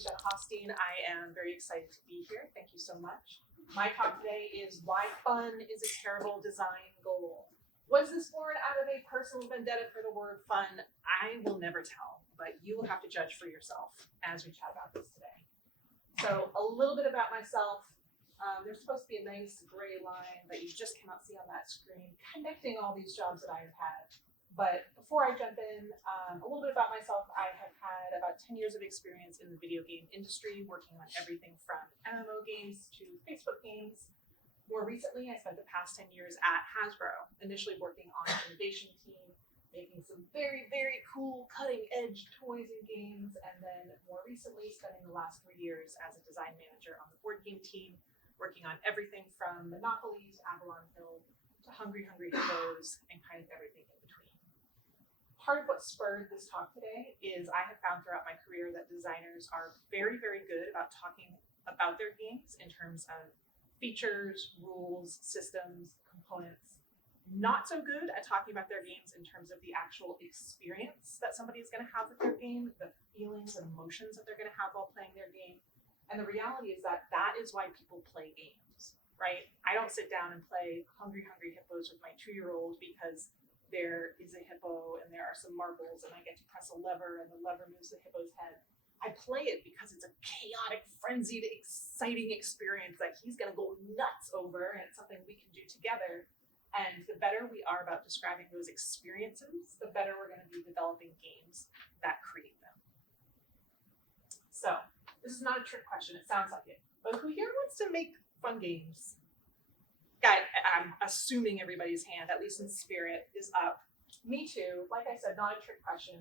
is Jenna Hoffstein. I am very excited to be here. Thank you so much. My talk today is why fun is a terrible design goal. Was this born out of a personal vendetta for the word fun? I will never tell, but you will have to judge for yourself as we chat about this today. So a little bit about myself. There's supposed to be a nice gray line that you just cannot see on that screen connecting all these jobs that I have had. But before I jump in, a little bit about myself. I have had about 10 years of experience in the video game industry, working on everything from MMO games to Facebook games. More recently, I spent the past 10 years at Hasbro, initially working on an innovation team, making some very, very cool cutting-edge toys and games, and then more recently spending the last 3 years as a design manager on the board game team, working on everything from Monopoly to Avalon Hill to Hungry Hungry Hippos and kind of everything in between. Part of what spurred this talk today is I have found throughout my career that designers are very, very good about talking about their games in terms of features, rules, systems, components. Not so good at talking about their games in terms of the actual experience that somebody is going to have with their game, the feelings and emotions that they're going to have while playing their game. And the reality is that that is why people play games, right? I don't sit down and play Hungry Hungry Hippos with my 2-year-old because there is a hippo and there are some marbles and I get to press a lever and the lever moves the hippo's head. I play it because it's a chaotic, frenzied, exciting experience that he's going to go nuts over, and it's something we can do together. And the better we are about describing those experiences, the better we're going to be developing games that create them. So this is not a trick question. It sounds like it. But who here wants to make fun games? Guy, I'm assuming everybody's hand, at least in spirit, is up. Me too. Like I said, not a trick question.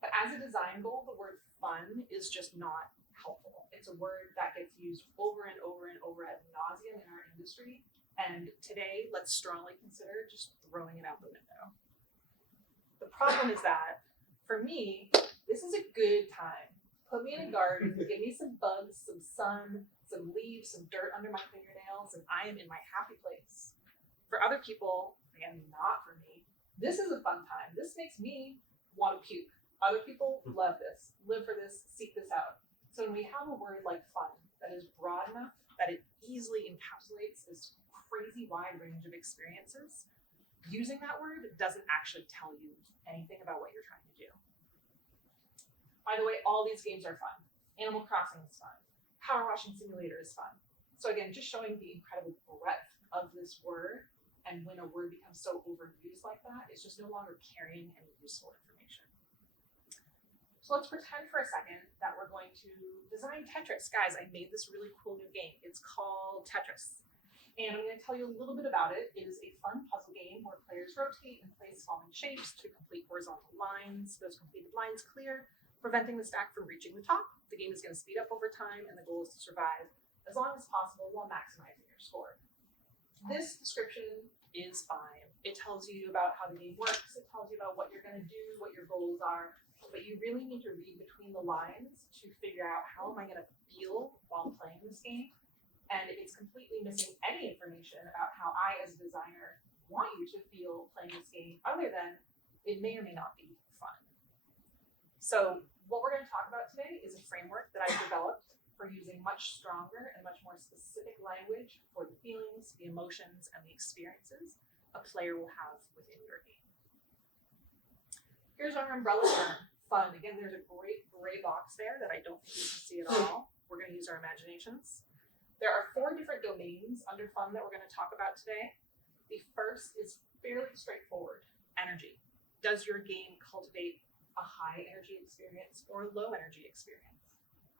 But as a design goal, the word fun is just not helpful. It's a word that gets used over and over and over ad nauseum in our industry. And today, let's strongly consider just throwing it out the window. The problem is that, for me, this is a good time. Put me in a garden, give me some bugs, some sun, some leaves, some dirt under my fingernails, and I am in my happy place. For other people, again, not for me, this is a fun time. This makes me want to puke. Other people love this, live for this, seek this out. So when we have a word like fun that is broad enough that it easily encapsulates this crazy wide range of experiences, using that word doesn't actually tell you anything about what you're trying to do. By the way, all these games are fun. Animal Crossing is fun. Power Washing Simulator is fun. So again, just showing the incredible breadth of this word, and when a word becomes so overused like that, it's just no longer carrying any useful information. So let's pretend for a second that we're going to design Tetris. Guys, I made this really cool new game. It's called Tetris. And I'm going to tell you a little bit about it. It is a fun puzzle game where players rotate and place falling shapes to complete horizontal lines. Those completed lines clear, preventing the stack from reaching the top. The game is going to speed up over time, and the goal is to survive as long as possible while maximizing your score. This description is fine. It tells you about how the game works. It tells you about what you're going to do, what your goals are, but you really need to read between the lines to figure out how am I going to feel while playing this game. And it's completely missing any information about how I, as a designer, want you to feel playing this game, other than it may or may not be fun. So what we're going to talk about today is a framework that I've developed for using much stronger and much more specific language for the feelings, the emotions, and the experiences a player will have within your game. Here's our umbrella term, fun. Again, there's a great gray box there that I don't think you can see at all. We're going to use our imaginations. There are 4 different domains under fun that we're going to talk about today. The first is fairly straightforward, energy. Does your game cultivate a high energy experience or a low energy experience?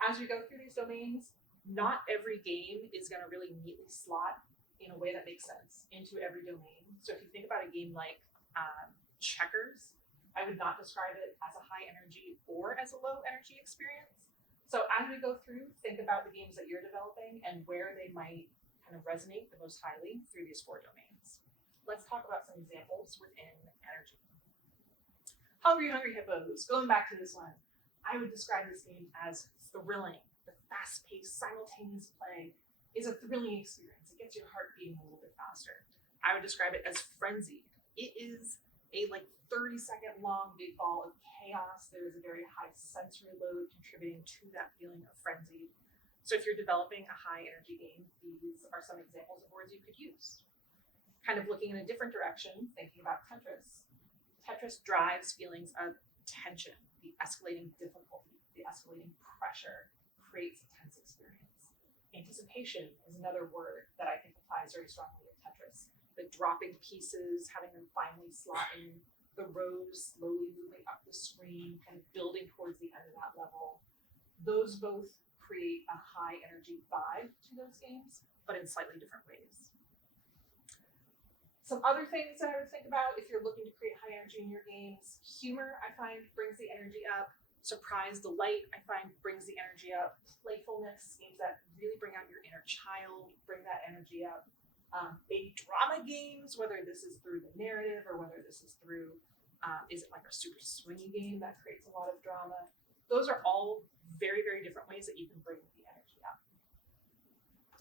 As we go through these domains, not every game is going to really neatly slot in a way that makes sense into every domain. So if you think about a game like checkers, I would not describe it as a high energy or as a low energy experience. So as we go through, think about the games that you're developing and where they might kind of resonate the most highly through these 4 domains. Let's talk about some examples within energy. Hungry Hungry Hippos, going back to this one, I would describe this game as thrilling. The fast-paced, simultaneous play is a thrilling experience. It gets your heart beating a little bit faster. I would describe it as frenzied. It is a like 30-second long big ball of chaos. There's a very high sensory load contributing to that feeling of frenzy. So if you're developing a high energy game, these are some examples of words you could use. Kind of looking in a different direction, thinking about Tetris. Tetris drives feelings of tension, the escalating difficulty, the escalating pressure, creates a tense experience. Anticipation is another word that I think applies very strongly to Tetris. The dropping pieces, having them finally slot in, the rows slowly moving up the screen, kind of building towards the end of that level. Those both create a high energy vibe to those games, but in slightly different ways. Some other things that I would think about if you're looking to create high energy in your games, humor, I find, brings the energy up. Surprise, delight, I find, brings the energy up. Playfulness, games that really bring out your inner child, bring that energy up. Big drama games, whether this is through the narrative or whether this is through, is it like a super swingy game that creates a lot of drama? Those are all very, very different ways that you can bring the energy up.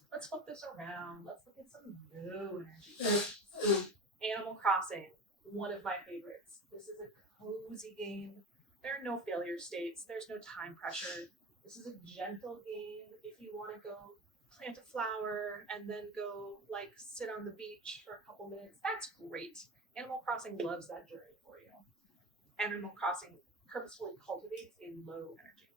Let's flip this around. Let's look at some low energy games. Animal Crossing, one of my favorites. This is a cozy game. There are no failure states. There's no time pressure. This is a gentle game. If you want to go plant a flower and then go like sit on the beach for a couple minutes, that's great. Animal Crossing loves that journey for you. Animal Crossing purposefully cultivates a low energy.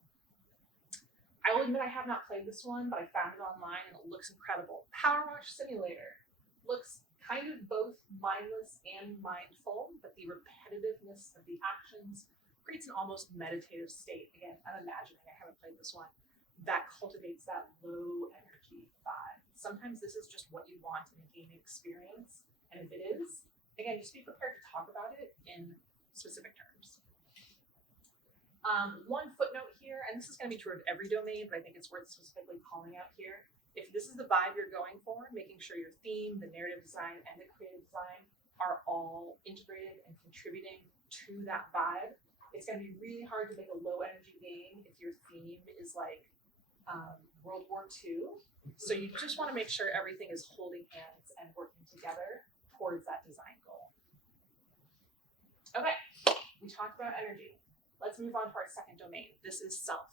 I will admit I have not played this one, but I found it online and it looks incredible. Power Wash Simulator looks kind of both mindless and mindful, but the repetitiveness of the actions creates an almost meditative state. Again, I'm imagining, I haven't played this one, that cultivates that low energy vibe. Sometimes this is just what you want in a gaming experience, and if it is, again, just be prepared to talk about it in specific terms. One footnote here, and this is going to be true of every domain, but I think it's worth specifically calling out here. If this is the vibe you're going for, making sure your theme, the narrative design, and the creative design are all integrated and contributing to that vibe, it's going to be really hard to make a low energy game if your theme is like World War II. So you just want to make sure everything is holding hands and working together towards that design goal. Okay, we talked about energy. Let's move on to our second domain. This is self.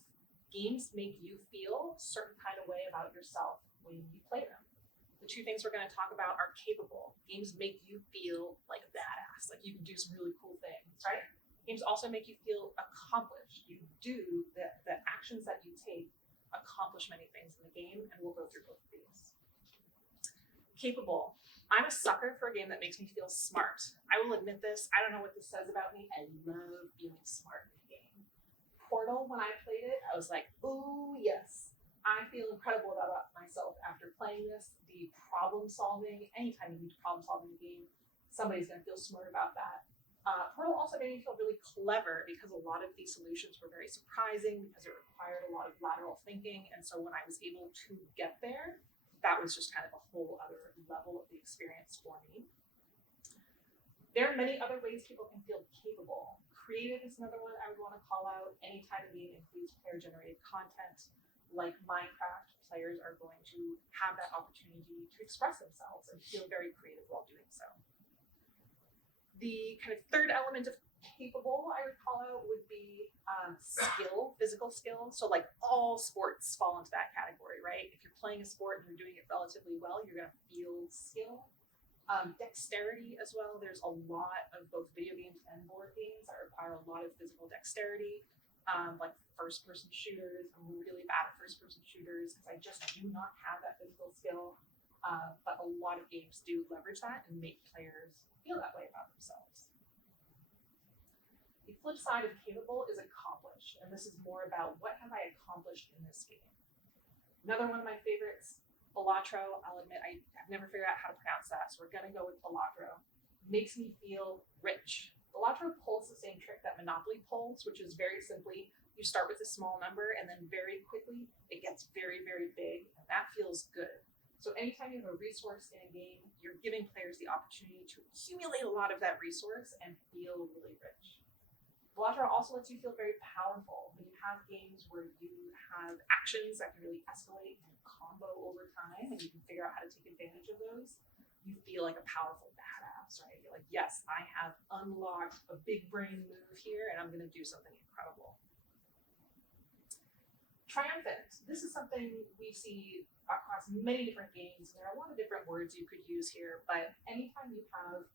Games make you feel a certain kind of way about yourself when you play them. The two things we're going to talk about are capable. Games make you feel like a badass, like you can do some really cool things, right? Games also make you feel accomplished. You do the actions that you take accomplish many things in the game, and we'll go through both of these. Capable. I'm a sucker for a game that makes me feel smart. I will admit this. I don't know what this says about me. I love feeling smart in a game. Portal, when I played it, I was like, ooh, yes. I feel incredible about myself after playing this. The problem solving, anytime you need problem solving in a game, somebody's going to feel smart about that. Portal also made me feel really clever because a lot of these solutions were very surprising because it required a lot of lateral thinking. And so when I was able to get there, that was just kind of a whole other level of the experience for me. There are many other ways people can feel capable. Creative is another one I would want to call out. Anytime a game includes player-generated content, like Minecraft, players are going to have that opportunity to express themselves and feel very creative while doing so. The kind of third element of capable I would call out would be skill, physical skill. So like all sports fall into that category, right? If you're playing a sport and you're doing it relatively well, you're going to feel skill. Dexterity as well. There's a lot of both video games and board games that require a lot of physical dexterity. Like first-person shooters. I'm really bad at first-person shooters because I just do not have that physical skill. But a lot of games do leverage that and make players feel that way about themselves. The flip side of capable is accomplished, and this is more about what have I accomplished in this game. Another one of my favorites, Balatro. I'll admit I have never figured out how to pronounce that, so we're gonna go with Balatro. Makes me feel rich. Balatro pulls the same trick that Monopoly pulls, which is very simply, you start with a small number and then very quickly it gets very, very big, and that feels good. So anytime you have a resource in a game, you're giving players the opportunity to accumulate a lot of that resource and feel really rich. Balatro also lets you feel very powerful. When you have games where you have actions that can really escalate and combo over time, and you can figure out how to take advantage of those, you feel like a powerful badass. pass, right? You're like, yes, I have unlocked a big brain move here and I'm going to do something incredible. Triumphant. This is something we see across many different games. There are a lot of different words you could use here, but anytime you have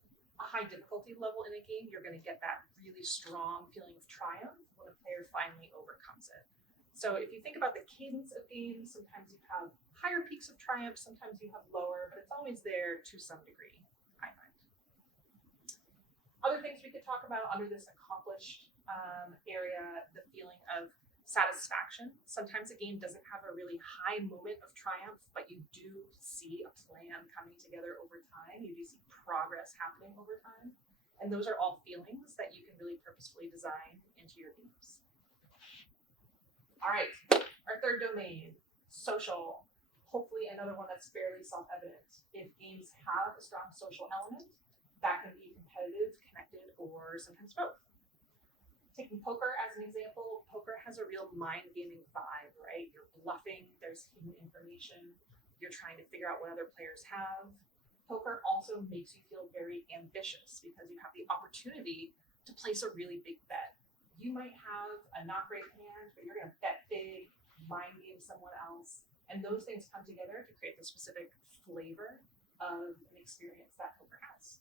a high difficulty level in a game, you're going to get that really strong feeling of triumph when a player finally overcomes it. So if you think about the cadence of games, sometimes you have higher peaks of triumph, sometimes you have lower, but it's always there to some degree, I find. Other things we could talk about under this accomplished area, the feeling of satisfaction. Sometimes a game doesn't have a really high moment of triumph, but you do see a plan coming together over time. You do see progress happening over time. And those are all feelings that you can really purposefully design into your games. All right, our third domain, social. Hopefully another one that's fairly self-evident. If games have a strong social element, that can be competitive, connected, or sometimes both. Taking poker as an example, poker has a real mind gaming vibe, right? You're bluffing, there's hidden information, you're trying to figure out what other players have. Poker also makes you feel very ambitious because you have the opportunity to place a really big bet. You might have a not great hand, but you're going to bet big, mind game someone else, and those things come together to create the specific flavor of an experience that poker has.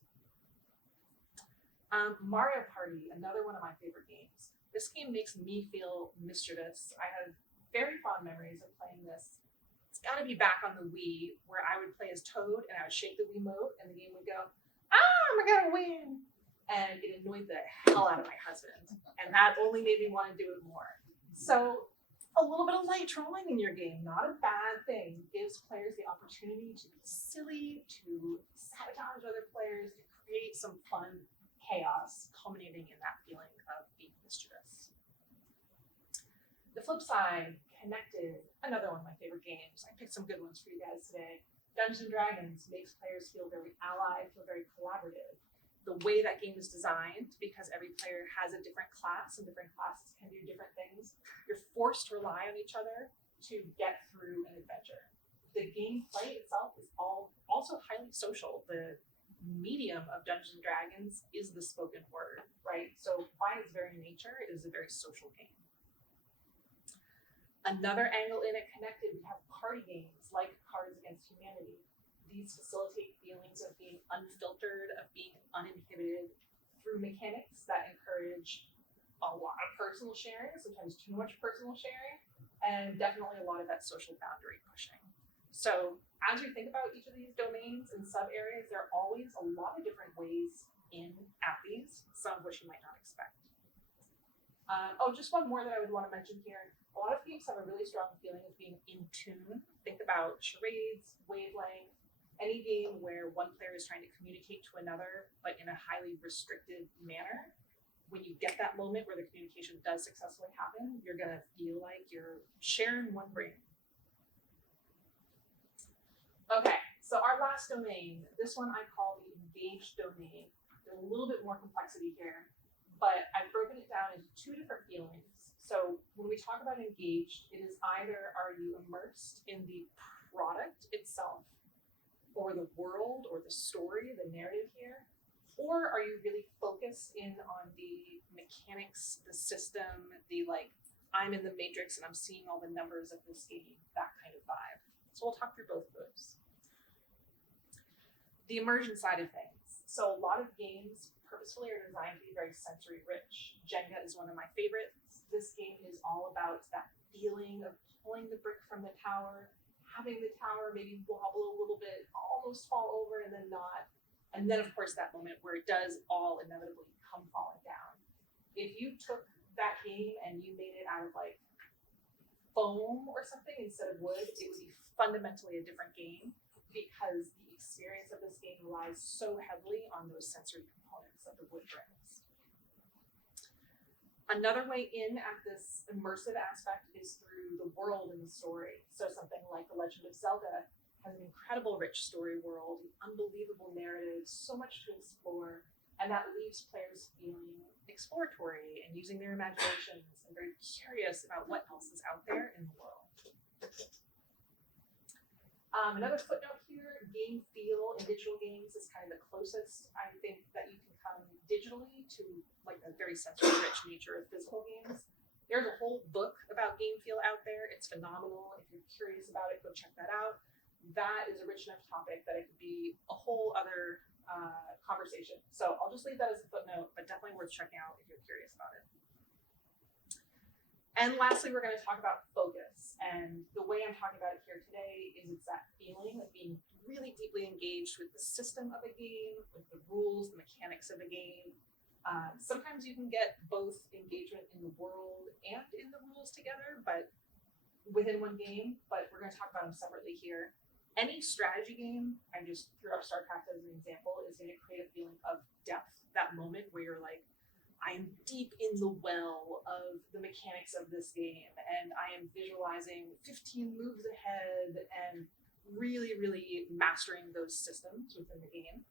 Mario Party, another one of my favorite games. This game makes me feel mischievous. I have very fond memories of playing this. It's got to be back on the Wii, where I would play as Toad and I would shake the Wiimote and the game would go, I'm gonna win! And it annoyed the hell out of my husband. And that only made me want to do it more. So a little bit of light trolling in your game, not a bad thing, gives players the opportunity to be silly, to sabotage other players, to create some fun chaos, culminating in that feeling of being mischievous. The flip side, connected, another one of my favorite games. I picked some good ones for you guys today. Dungeons & Dragons makes players feel very allied, feel very collaborative. The way that game is designed, because every player has a different class and different classes can do different things, you're forced to rely on each other to get through an adventure. The gameplay itself is also highly social. The medium of Dungeons & Dragons is the spoken word, right? So by its very nature, it is a very social game. Another angle in it connected, we have party games like Cards Against Humanity. These facilitate feelings of being unfiltered, of being uninhibited through mechanics that encourage a lot of personal sharing, sometimes too much personal sharing, and definitely a lot of that social boundary pushing. So as you think about each of these domains and sub areas, there are always a lot of different ways in at these, some of which you might not expect. Just one more that I would want to mention here. A lot of games have a really strong feeling of being in tune. Think about charades, wavelength, any game where one player is trying to communicate to another, but in a highly restricted manner. When you get that moment where the communication does successfully happen, you're gonna feel like you're sharing one brain. Okay, so our last domain, this one I call the engaged domain. There's a little bit more complexity here, but I've broken it down into two different feelings. So when we talk about engaged, it is either are you immersed in the product itself, or the world, or the story, the narrative here, or are you really focused in on the mechanics, the system, the like, I'm in the matrix and I'm seeing all the numbers of this game, that kind of vibe. So we'll talk through both of those. The immersion side of things. So a lot of games purposefully are designed to be very sensory rich. Jenga is one of my favorites. This game is all about that feeling of pulling the brick from the tower, having the tower maybe wobble a little bit, almost fall over and then not. And then of course that moment where it does all inevitably come falling down. If you took that game and you made it out of like foam or something instead of wood, it would be fundamentally a different game because the experience of this game relies so heavily on those sensory components that the wood brings. Another way in at this immersive aspect is through the world and the story. So something like The Legend of Zelda has an incredible rich story world, unbelievable narrative, so much to explore, and that leaves players feeling exploratory and using their imaginations and very curious about what else is out there in the world. Another footnote here, game feel in digital games is kind of the closest I think that you can come digitally to like the very sensory-rich nature of physical games. There's a whole book about game feel out there. It's phenomenal. If you're curious about it, go check that out. That is a rich enough topic that it could be a whole other conversation. So I'll just leave that as a footnote, but definitely worth checking out if you're curious about it. And lastly, we're going to talk about focus. And the way I'm talking about it here today is it's that feeling of being really deeply engaged with the system of a game, with the rules, the mechanics of a game. Sometimes you can get both engagement in the world and in the rules together, but within one game, but we're going to talk about them separately here. Any strategy game, I just threw up StarCraft as an example, is going to create a feeling of depth, that moment where you're like, I'm deep in the well of the mechanics of this game, and I am visualizing 15 moves ahead and really, really mastering those systems within the game.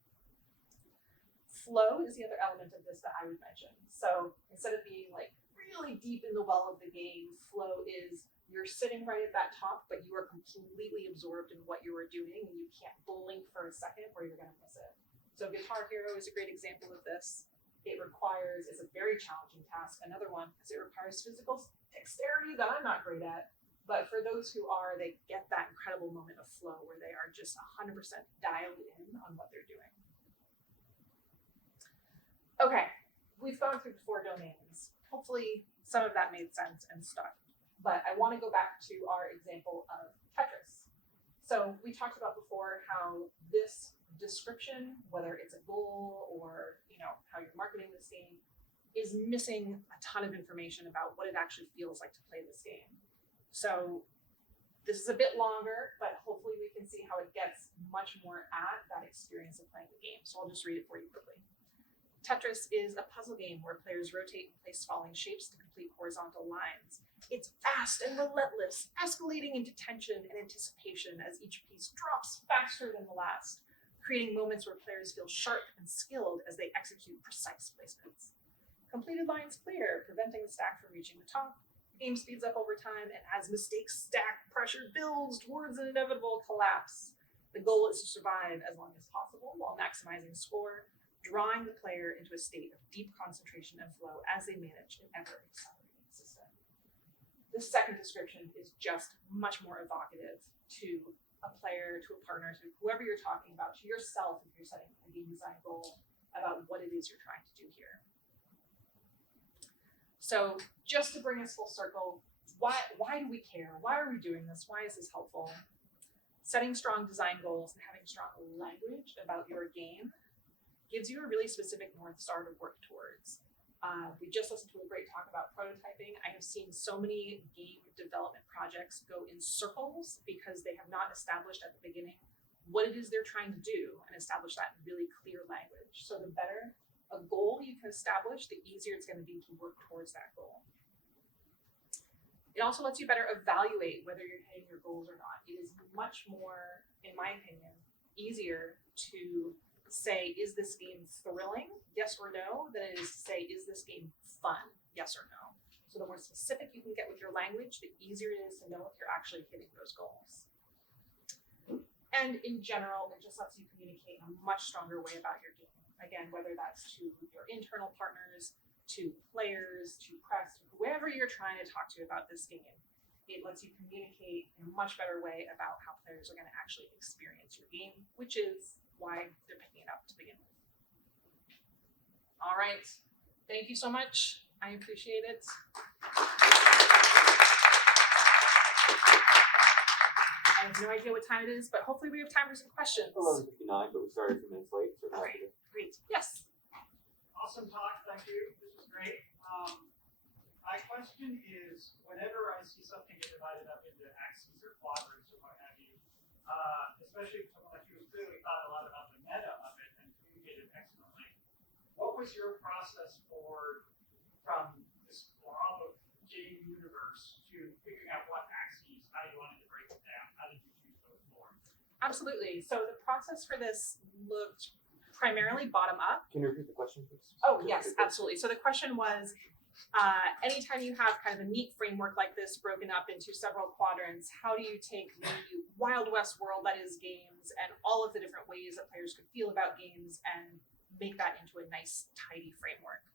Flow is the other element of this that I would mention. So instead of being like really deep in the well of the game, flow is you're sitting right at that top, but you are completely absorbed in what you are doing, and you can't blink for a second or you're going to miss it. So Guitar Hero is a great example of this. It requires, it's a very challenging task, another one, because it requires physical dexterity that I'm not great at. But for those who are, they get that incredible moment of flow where they are just 100% dialed in on what they're doing. Okay, we've gone through the 4 domains. Hopefully some of that made sense and stuck. But I want to go back to our example of Tetris. So we talked about before how this description, whether it's a goal or how you're marketing this game, is missing a ton of information about what it actually feels like to play this game. So this is a bit longer, but hopefully we can see how it gets much more at that experience of playing the game. So I'll just read it for you quickly. Tetris is a puzzle game where players rotate and place falling shapes to complete horizontal lines. It's fast and relentless, escalating into tension and anticipation as each piece drops faster than the last, creating moments where players feel sharp and skilled as they execute precise placements. Completed lines clear, preventing the stack from reaching the top. The game speeds up over time, and as mistakes stack, pressure builds towards an inevitable collapse. The goal is to survive as long as possible while maximizing score, drawing the player into a state of deep concentration and flow as they manage an ever-accelerating system. The second description is just much more evocative to a player, to a partner, to whoever you're talking about, to yourself if you're setting a game design goal about what it is you're trying to do here. So just to bring us full circle, why do we care? Why are we doing this? Why is this helpful? Setting strong design goals and having strong language about your game gives you a really specific North Star to work towards. We just listened to a great talk about prototyping. I have seen so many game development projects go in circles because they have not established at the beginning what it is they're trying to do and establish that in really clear language. So the better a goal you can establish, the easier it's going to be to work towards that goal. It also lets you better evaluate whether you're hitting your goals or not. It is much more, in my opinion, easier to say, is this game thrilling, yes or no, than it is to say, is this game fun, yes or no. So the more specific you can get with your language, the easier it is to know if you're actually hitting those goals. And in general, it just lets you communicate in a much stronger way about your game. Again, whether that's to your internal partners, to players, to press, to whoever you're trying to talk to about this game, it lets you communicate in a much better way about how players are going to actually experience your game, which is why they're picking it up to begin with. All right, thank you so much. I appreciate it. I have no idea what time it is, but hopefully we have time for some questions. 11:59, but we started 2 minutes late, so All right, great. Yes. Awesome talk, thank you. This was great. My question is, whenever I see something get divided up into axes or quadrants or what have you, especially someone like you who clearly thought a lot about the meta of it and communicated excellently, what was your process from this blob of game universe to figuring out what axes, how you wanted to break it down? How did you choose those four? Absolutely. So the process for this looked primarily bottom up. Can you repeat the question, please? Oh, yes, absolutely. So the question was, anytime you have kind of a neat framework like this broken up into several quadrants, how do you take the Wild West world that is games and all of the different ways that players could feel about games and make that into a nice, tidy framework?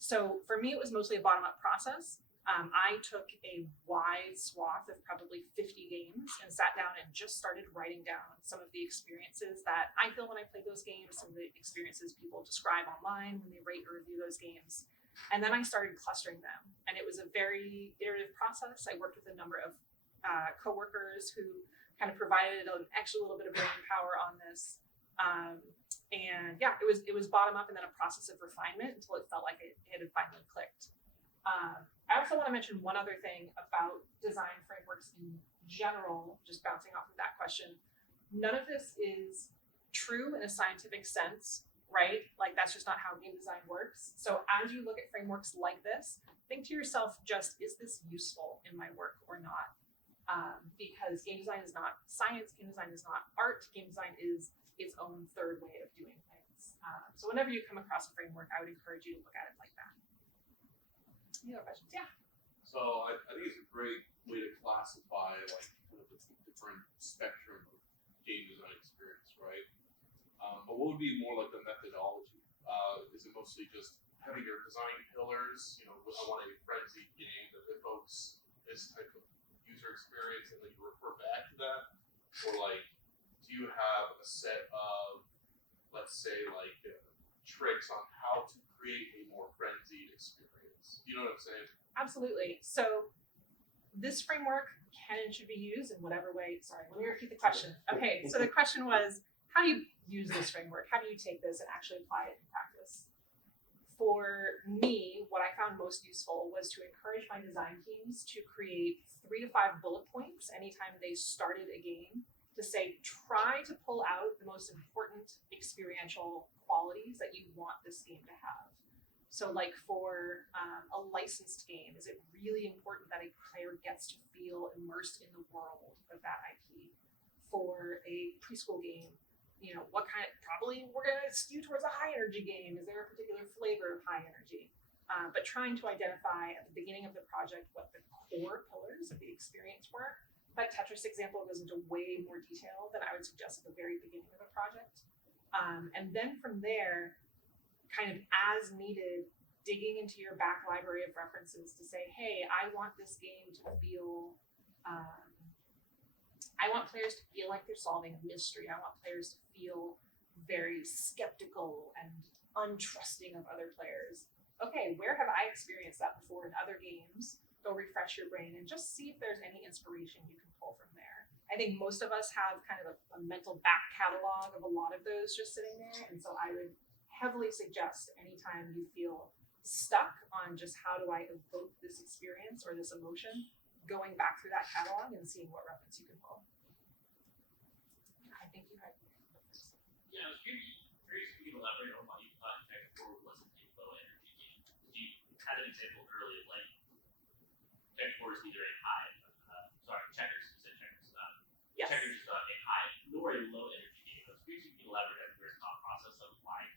So for me, it was mostly a bottom-up process. I took a wide swath of probably 50 games and sat down and just started writing down some of the experiences that I feel when I play those games, some of the experiences people describe online when they rate or review those games. And then I started clustering them. And it was a very iterative process. I worked with a number of coworkers who kind of provided an extra little bit of brain power on this. And yeah, it was bottom up and then a process of refinement until it felt like it had finally clicked. I also want to mention one other thing about design frameworks in general, just bouncing off of that question. None of this is true in a scientific sense, right? Like that's just not how game design works. So as you look at frameworks like this, think to yourself, just is this useful in my work or not? Because game design is not science, game design is not art, game design is its own third way of doing things. So whenever you come across a framework, I would encourage you to look at it like that. Any other questions? Yeah. So I think it's a great way to classify like kind of the different spectrum of game design experience, right? But what would be more like the methodology? Is it mostly just having your design pillars? You know, I want a frenzied game that evokes this type of user experience, and then you refer back to that, or like, do you have a set of, let's say, like tricks on how to create a more frenzied experience? You know what I'm saying? Absolutely. So this framework can and should be used in whatever way. Sorry, let me repeat the question. Okay, so the question was, how do you use this framework? How do you take this and actually apply it in practice? For me, what I found most useful was to encourage my design teams to create 3 to 5 bullet points anytime they started a game to say, try to pull out the most important experiential qualities that you want this game to have. So like for a licensed game, is it really important that a player gets to feel immersed in the world of that IP? For a preschool game, you know, what kind of, probably we're going to skew towards a high energy game. Is there a particular flavor of high energy? But trying to identify at the beginning of the project what the core pillars of the experience were. That Tetris example goes into way more detail than I would suggest at the very beginning of a project. And then from there, kind of as needed, digging into your back library of references to say, hey, I want this game to feel, I want players to feel like they're solving a mystery. I want players to feel very skeptical and untrusting of other players. Okay, where have I experienced that before in other games? Go refresh your brain and just see if there's any inspiration you can pull from there. I think most of us have kind of a mental back catalog of a lot of those just sitting there. And so I would heavily suggest anytime you feel stuck on just how do I evoke this experience or this emotion, going back through that catalog and seeing what reference you can pull. I think you had. Yeah, I was curious if you could elaborate on what you thought Tech Forward was a low energy game. You had an example earlier of like Tech Forward is neither a high, checkers, you said checkers. Yes. Checkers is not a high nor a low energy game. I was curious if you could elaborate on your thought process of why you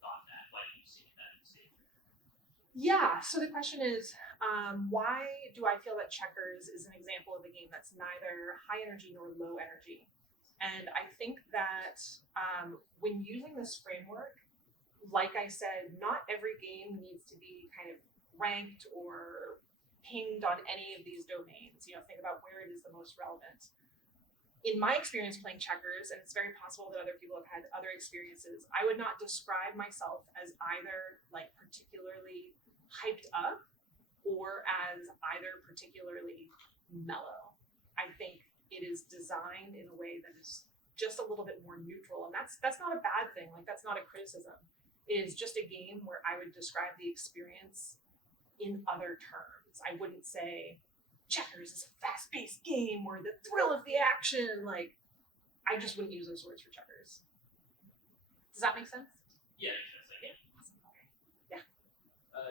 thought that, why you see that in stage. Yeah, so the question is, why do I feel that checkers is an example of a game that's neither high energy nor low energy? And I think that when using this framework, like I said, not every game needs to be kind of ranked or pinged on any of these domains. You know, think about where it is the most relevant. In my experience playing checkers, and it's very possible that other people have had other experiences, I would not describe myself as either like particularly hyped up or as either particularly mellow. I think it is designed in a way that is just a little bit more neutral, and that's not a bad thing. Like that's not a criticism. It is just a game where I would describe the experience in other terms. I wouldn't say checkers is a fast-paced game or the thrill of the action. Like, I just wouldn't use those words for checkers. Does that make sense? Yeah, makes sense. Like, yeah. Awesome. Okay. Yeah.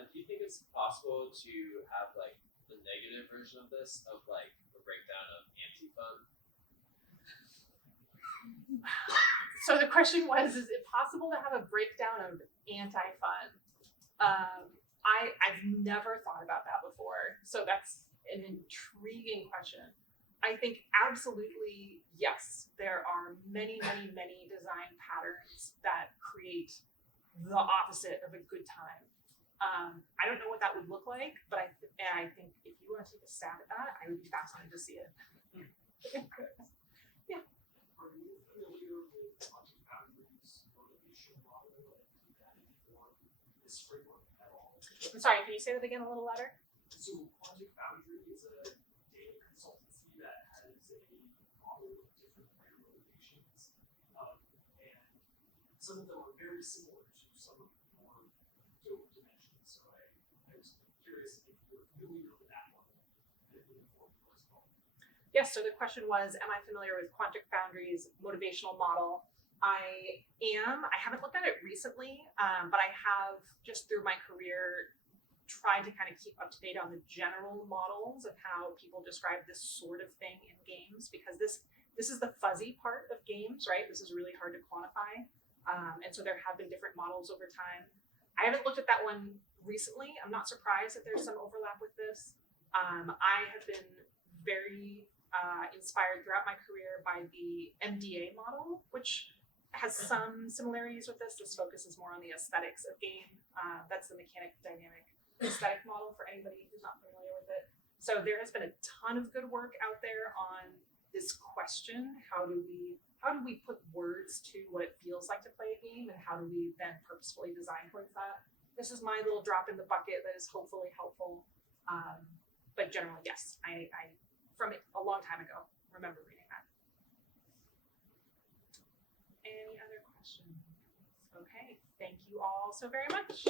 Do you think it's possible to have like the negative version of this, of like a breakdown of anti-fun? So the question was, is it possible to have a breakdown of anti-fun? I've never thought about that before. So that's an intriguing question. I think absolutely yes, there are many, many, many design patterns that create the opposite of a good time. I don't know what that would look like, but I think if you want to take a stab at that, I would be fascinated to see it. Yeah. Are you familiar with Quantum Foundry's motivation model and that inform this framework at all? I'm sorry, can you say that again a little louder? So Quantum Foundry is a data consultancy that has a model of different player motivations, and some of them are very similar to some of the more dope dimensions. So I was curious if you're familiar with that model and if it informed you as well. Yes, so the question was, am I familiar with Quantum Foundry's motivational model? I am. I haven't looked at it recently, but I have, just through my career, tried to kind of keep up to date on the general models of how people describe this sort of thing in games, because this is the fuzzy part of games, right? This is really hard to quantify. And so there have been different models over time. I haven't looked at that one recently. I'm not surprised that there's some overlap with this. I have been very inspired throughout my career by the MDA model, which has some similarities with this. This focuses more on the aesthetics of game. That's the mechanic dynamic aesthetic model for anybody who's not familiar with it. So there has been a ton of good work out there on this question: how do we put words to what it feels like to play a game, and how do we then purposefully design towards that? This is my little drop in the bucket that is hopefully helpful. But generally, yes, I from a long time ago remember reading that. Any other questions? Okay, thank you all so very much.